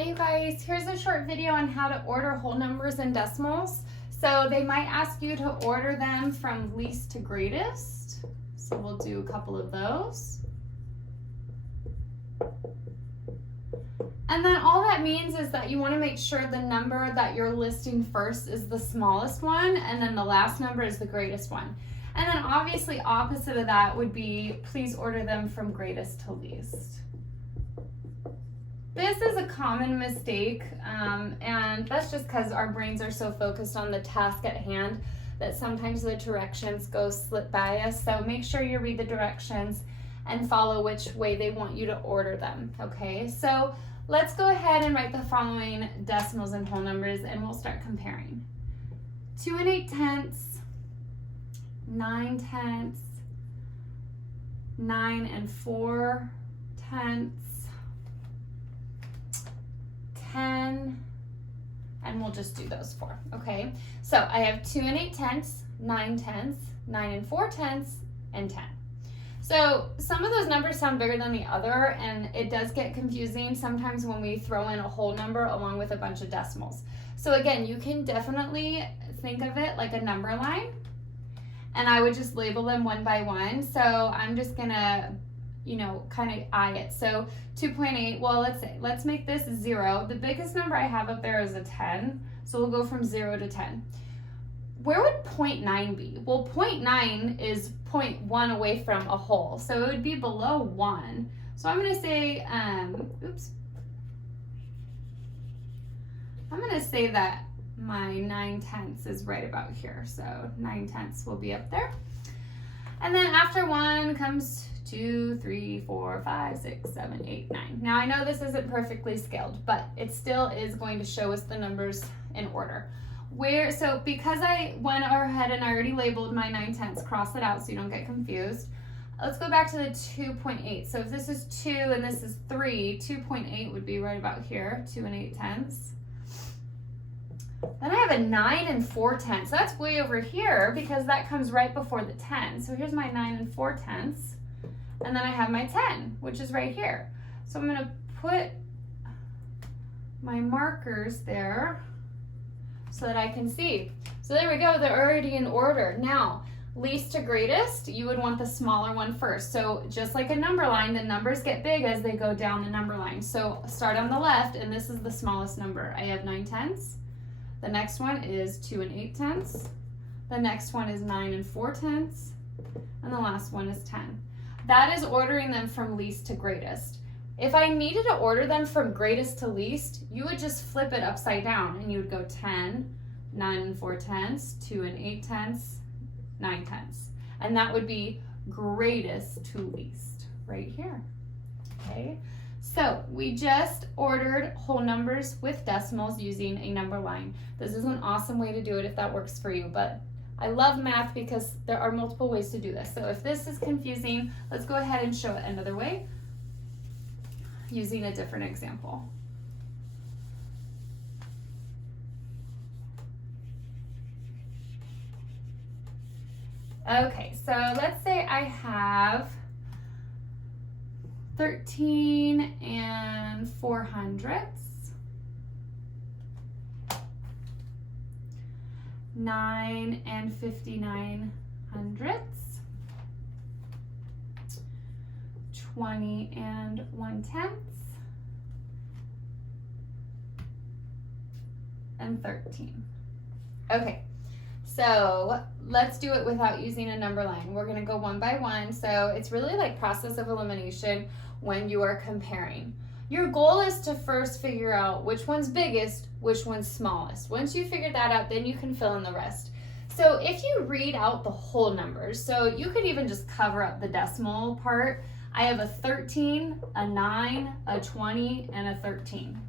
Hi you guys, here's a short video on how to order whole numbers and decimals. So they might ask you to order them from least to greatest. So we'll do a couple of those. And then all that means is that you want to make sure the number that you're listing first is the smallest one, and then the last number is the greatest one. And then obviously opposite of that would be please order them from greatest to least. This is a common mistake, and that's just because our brains are so focused on the task at hand that sometimes the directions slip by us. So make sure you read the directions and follow which way they want you to order them, okay? So let's go ahead and write the following decimals and whole numbers, and we'll start comparing. 2 8/10, 9/10, 9 4/10, 10, and we'll just do those four, okay? So I have 2 8/10, 9/10, 9 4/10, and 10. So some of those numbers sound bigger than the other, and it does get confusing sometimes when we throw in a whole number along with a bunch of decimals. So again, you can definitely think of it like a number line, and I would just label them one by one. So I'm just gonna kind of eye it. So 2.8, well, let's make this 0. The biggest number I have up there is a 10. So we'll go from 0 to 10. Where would 0.9 be? Well, 0.9 is 0.1 away from a whole. So it would be below 1. So I'm going to say, I'm going to say that my 9/10 is right about here. So 9/10 will be up there. And then after 1 comes 2, 3, 4, 5, 6, 7, 8, 9. Now I know this isn't perfectly scaled, but it still is going to show us the numbers in order. So because I went ahead and I already labeled my 9/10, cross it out so you don't get confused. Let's go back to the 2.8. So if this is 2 and this is 3, 2.8 would be right about here, 2 8/10. Then I have a 9 4/10. So that's way over here because that comes right before the 10. So here's my 9 4/10. And then I have my 10, which is right here. So I'm going to put my markers there so that I can see. So there we go, they're already in order. Now, least to greatest, you would want the smaller one first. So just like a number line, the numbers get big as they go down the number line. So start on the left, and this is the smallest number. I have 9/10. The next one is 2 8/10. The next one is 9 4/10. And the last one is 10. That is ordering them from least to greatest. If I needed to order them from greatest to least, you would just flip it upside down and you would go 10, 9 4/10, 2 8/10, 9/10. And that would be greatest to least right here, okay? So we just ordered whole numbers with decimals using a number line. This is an awesome way to do it if that works for you, but I love math because there are multiple ways to do this. So if this is confusing, let's go ahead and show it another way using a different example. Okay, so let's say I have 13 4/100. 9 59/100, 20 1/10, and 13. Okay, so let's do it without using a number line. We're gonna go one by one. So it's really like process of elimination when you are comparing. Your goal is to first figure out which one's biggest, which one's smallest. Once you figure that out, then you can fill in the rest. So if you read out the whole numbers, so you could even just cover up the decimal part. I have a 13, a 9, a 20, and a 13.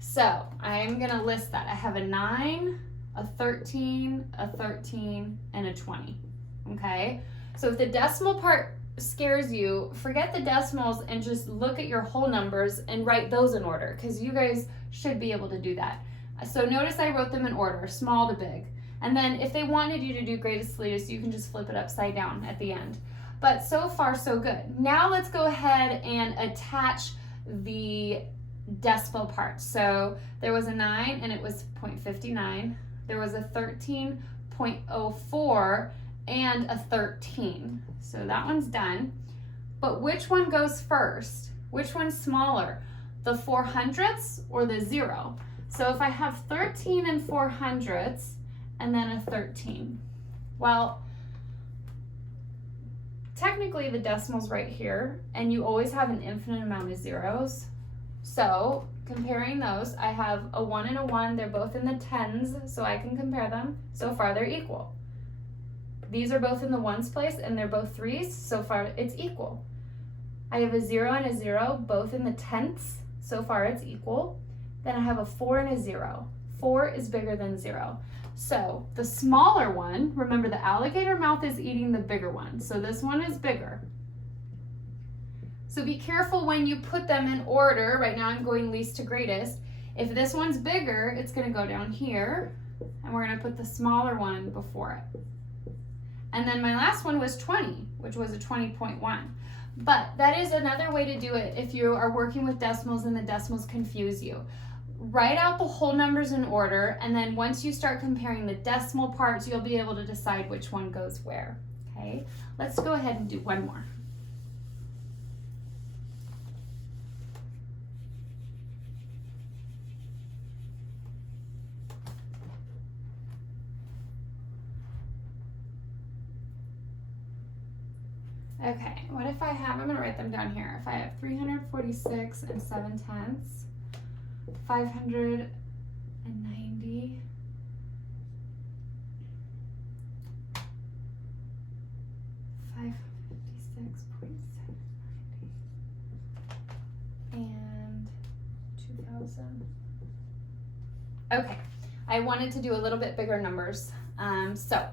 So I'm gonna list that. I have a 9, a 13, a 13, and a 20, okay? So if the decimal part scares you, forget the decimals and just look at your whole numbers and write those in order, because you guys should be able to do that. So notice I wrote them in order, small to big. And then if they wanted you to do greatest to least, you can just flip it upside down at the end. But so far so good. Now let's go ahead and attach the decimal parts. So there was a 9 and it was 0.59. There was a 13.04 and a 13. So that one's done. But which one goes first? Which one's smaller? The 400ths or the 0? So if I have 13 and 400ths and then a 13, well, technically the decimal's right here, and you always have an infinite amount of zeros. So comparing those, I have a 1 and a 1. They're both in the tens, so I can compare them. So far, they're equal. These are both in the ones place, and they're both threes. So far, it's equal. I have a 0 and a 0, both in the tenths. So far, it's equal. Then I have a 4 and a 0. 4 is bigger than 0. So the smaller one, remember the alligator mouth is eating the bigger one. So this one is bigger. So be careful when you put them in order. Right now I'm going least to greatest. If this one's bigger, it's going to go down here, and we're going to put the smaller one before it. And then my last one was 20, which was a 20.1. But that is another way to do it if you are working with decimals and the decimals confuse you. Write out the whole numbers in order, and then once you start comparing the decimal parts, you'll be able to decide which one goes where. Okay, let's go ahead and do one more. Okay, what if I have, I'm going to write them down here. If I have 346 and 7 tenths, 590, 556.790, and 2,000. Okay, I wanted to do a little bit bigger numbers. So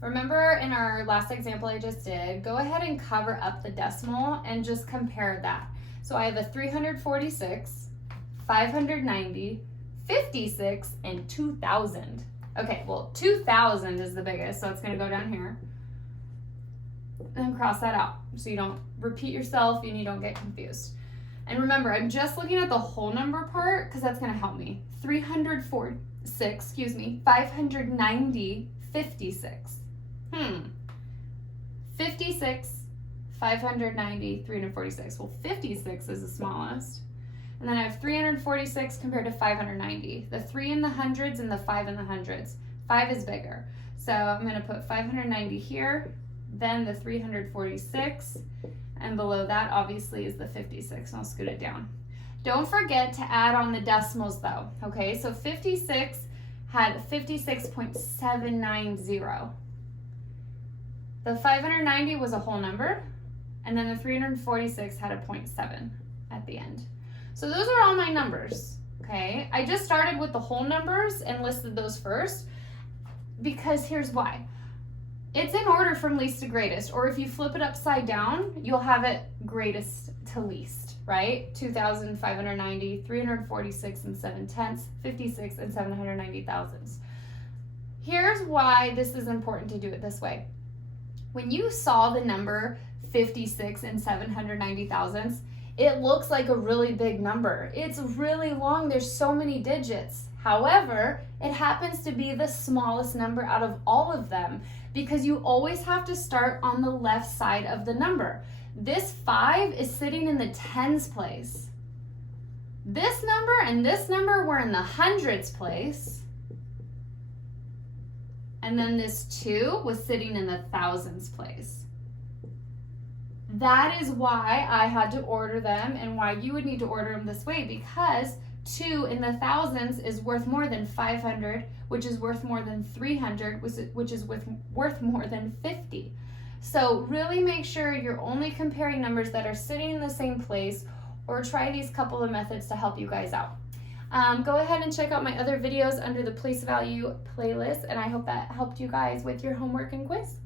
remember in our last example I just did, go ahead and cover up the decimal and just compare that. So I have a 346, 590, 56, and 2,000. Okay, well 2,000 is the biggest, so it's going to go down here. And cross that out so you don't repeat yourself and you don't get confused. And remember, I'm just looking at the whole number part because that's going to help me. 346, 590, 56. 56, 590, 346. Well, 56 is the smallest. And then I have 346 compared to 590. The 3 in the hundreds and the 5 in the hundreds. 5 is bigger. So I'm going to put 590 here, then the 346, and below that obviously is the 56, and I'll scoot it down. Don't forget to add on the decimals though, okay? So 56 had 56.790. The 590 was a whole number, and then the 346 had a 0.7 at the end. So those are all my numbers, okay? I just started with the whole numbers and listed those first because here's why. It's in order from least to greatest, or if you flip it upside down, you'll have it greatest to least, right? 2,590, 346 and 7 tenths, 56 and 790 thousandths. Here's why this is important to do it this way. When you saw the number 56 and 790 thousandths, it looks like a really big number. It's really long. There's so many digits. However, it happens to be the smallest number out of all of them because you always have to start on the left side of the number. This 5 is sitting in the tens place. This number and this number were in the hundreds place. And then this 2 was sitting in the thousands place. That is why I had to order them and why you would need to order them this way, because 2 in the thousands is worth more than 500, which is worth more than 300, which is worth more than 50. So really make sure you're only comparing numbers that are sitting in the same place, or try these couple of methods to help you guys out. Go ahead and check out my other videos under the place value playlist, and I hope that helped you guys with your homework and quiz.